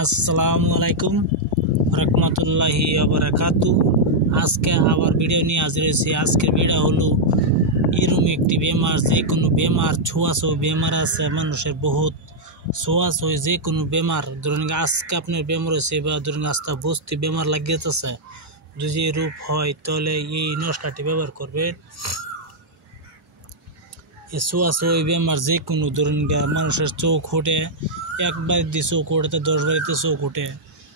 আসসালামু আলাইকুম রহমতুল্লাহি ওয়া বারাকাতু। আজকে আবার ভিডিও নিয়ে হাজির হয়েছি। আজকের ভিডিও হলো এরকম একটি বেমার, যে কোনো বেমার ছোঁয়াছুঁই বেমার আছে মানুষের, বহুত ছোঁয়াছুঁই যে কোনো বেমার, ধরুন আজকে আপনার বেমার হয়েছে বা ধরুন আস্তে বস্তি বেমার লাগিয়েছে, যদি রূপ হয় তাহলে এই নস্কাটি ব্যবহার করবেন। এই ছোঁয়াছুঁই বেমার যে কোনো ধরুন মানুষের চোখ ওঠে, একবার দিয়ে চোখ ওঠে, 10 বাড়িতে চোখ ওঠে,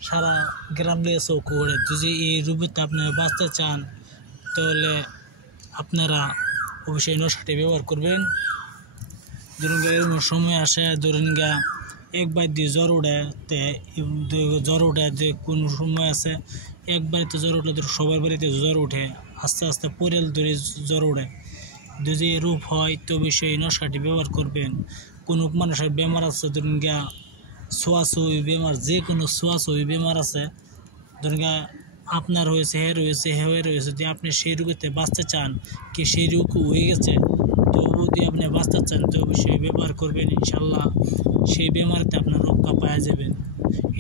সারা গ্রাম দিয়ে চোখ ওঠে। যদি এই রূপে আপনারা বাঁচতে চান তাহলে আপনারা অবশ্যই নস্কাটি ব্যবহার করবেন। ধরুন এরকম সময় আসে, ধরুন একবার দিয়ে জ্বর ওঠে, যে কোনো সময় আছে এক বাড়িতে জ্বর উঠলে সবার বাড়িতে জ্বর ওঠে, আস্তে আস্তে পরিয়াল ধরে জ্বর ওঠে। যদি রূপ হয় তো অবশ্যই নস্কাটি ব্যবহার করবেন। কোনো মানুষের বেমার আছে, ধরুন ছোঁয়াছুঁই বেমার, যে কোনো ছোঁয়াছুঁই বেমার আছে, ধরুন আপনার হয়েছে, হের হয়েছে, যদি আপনি সেই রোগেতে বাঁচতে চান, কি সেই রোগ হয়ে গেছে, তো যদি আপনি বাঁচতে চান তো অবশ্যই ব্যবহার করবেন। ইনশাল্লাহ সেই বেমারতে আপনার রক্ষা পাওয়া যাবেন।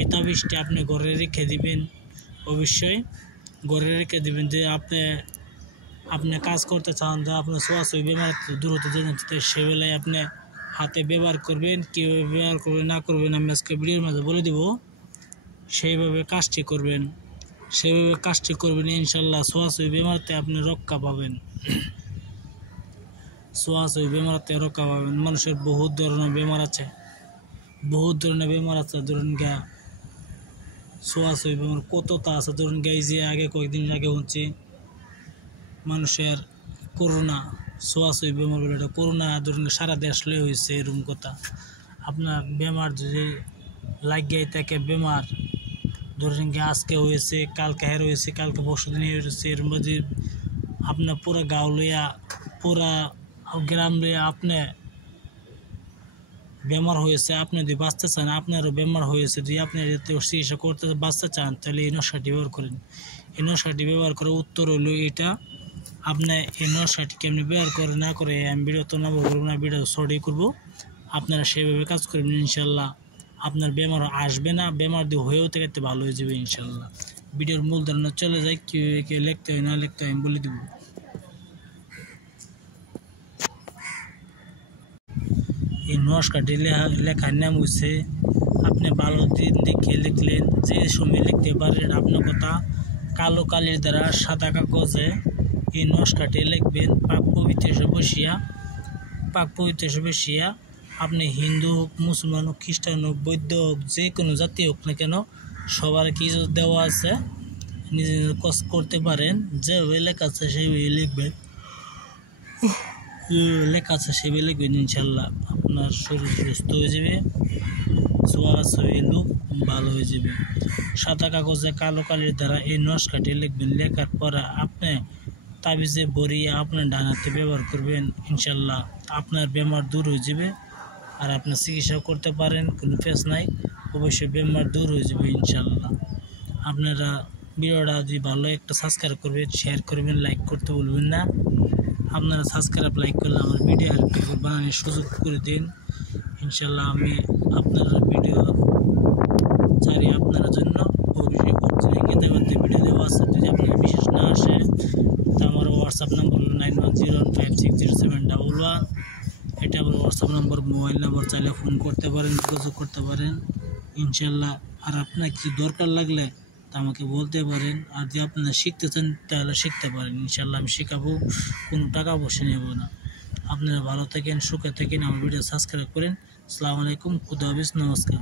এটা বৃষ্টি আপনি ঘরে রেখে দিবেন, অবশ্যই ঘরে রেখে দিবেন। যে আপনি কাজ করতে চান, যে আপনার ছোঁয়াছুঁই বেমার দূর হতে যেতে, সেবেলায় আপনি হাতে ব্যবহার করবেন। কীভাবে ব্যবহার করবেন না করবেন আমি আজকে ভিডিওর মাঝে বলে দেব, সেইভাবে কাজটি করবেন। ইনশাল্লাহ ছোঁয়াছুঁই বেমারতে আপনি রক্ষা পাবেন। ছোঁয়াছুঁই বেমারতে রক্ষা পাবেন। মানুষের বহুত ধরনের বেমার আছে, ধরুন ছোঁয়াছুঁই বেমার কতটা আছে। ধরুন এই যে কয়েকদিন আগে শুনছি মানুষের করোনা, ছোঁয়াছুঁই বেমার বলে, এটা করোনা ধরুন সারা দেশ লয়ে হয়েছে এরকম কথা। আপনার বেমার যদি লাগিয়ে থাকে, বেমার ধরুন আজকে হয়েছে, কালকে হয়েছে, কালকে পরশুদিন হয়েছে, এরকম যদি আপনার পুরা গাঁও লইয়া, পুরা গ্রাম লইয়া আপনি বেমার হয়েছে, আপনি যদি বাঁচতে চান, আপনারও বেমার হয়েছে, যদি আপনি চিকিৎসা করতে বাঁচতে চান, তাহলে এই নস্কাটি ব্যবহার করেন। এই নস্কাটি ব্যবহার করার উত্তর হলো এটা। আপনি এই নস্কাটি কেমনি ব্যবহার করে না করে আমি ভিডিও তো না বলবো না, ভিডিও শর্টই করবো। আপনারা সেভাবে কাজ করবেন, ইনশাল্লাহ আপনার বেমার আসবে না, বেমার দিয়ে হয়েও থেকে ভালো হয়ে যাবে ইনশাল্লাহ। ভিডিওর মূল ধারণা চলে যায়, কীভাবে লিখতে হয় না লিখতে হয় আমি বলে দেব। এই নস্কাটি লেখার নাম হচ্ছে, আপনি ভালো দিন দেখে লিখলেন, যে সময় লিখতে পারেন আপনার কথা, কালো কালির দ্বারা সাদা কাগজে এই নস্কাটি লিখবেন। পাক পবিত্র বসিয়া আপনি হিন্দু হোক, মুসলমান হোক, খ্রিস্টান হোক, বৌদ্ধ হোক, যে কোনো জাতি হোক না কেন, সবার কি দেওয়া আছে, নিজে কষ্ট করতে পারেন। যেভাবে লেখা আছে সেইভাবে লিখবেন, ইনশাল্লাহ আপনার শরীর সুস্থ হয়ে যাবে, ছোঁয়াছুঁই লোক ভালো হয়ে যাবে। সাদা কাগজে কালো কালির দ্বারা এই নস্কাটি লিখবেন। লেখার পরে আপনি তাবিজে ভরিয়ে আপনার ডান হাতে ব্যবহার করবেন। ইনশাল্লাহ আপনার বেমার দূর হয়ে যাবে, আর আপনার চিকিৎসা করতে পারেন, কোনো পেস নাই, অবশ্যই বেমার দূর হয়ে যাবে ইনশাল্লাহ। আপনারা ভিডিওটা যদি ভালো একটা সাবস্ক্রাইব করবেন, শেয়ার করবেন, লাইক করতে ভুলবেন না। আপনারা সাবস্ক্রাইব লাইক করলে আমার ভিডিও আর একটু বানানোর সুযোগ করে দিন। ইনশাল্লাহ আমি আপনার ভিডিও ছাড়ি আপনার জন্য। অবশ্যই ভিডিও দেওয়া আছে, যদি আপনার বিশেষ না আসে তো আমার হোয়াটসঅ্যাপ নাম্বার হলো 9101560711। এটা আমার হোয়াটসঅ্যাপ নাম্বার, মোবাইল নাম্বার, চাইলে ফোন করতে পারেন, যোগাযোগ করতে পারেন ইনশাল্লাহ। আর আপনার কিছু দরকার লাগলে তা আমাকে বলতে পারেন, আর যদি আপনারা শিখতে চান তাহলে শিখতে পারেন। ইনশাল্লাহ আমি শেখাবো, কোনো টাকা পয়সা নেব না। আপনারা ভালো থাকেন, সুখে থাকেন, আমার ভিডিও সাবস্ক্রাইব করেন। আসসালামু আলাইকুম, খুদা হাফেজ, নমস্কার।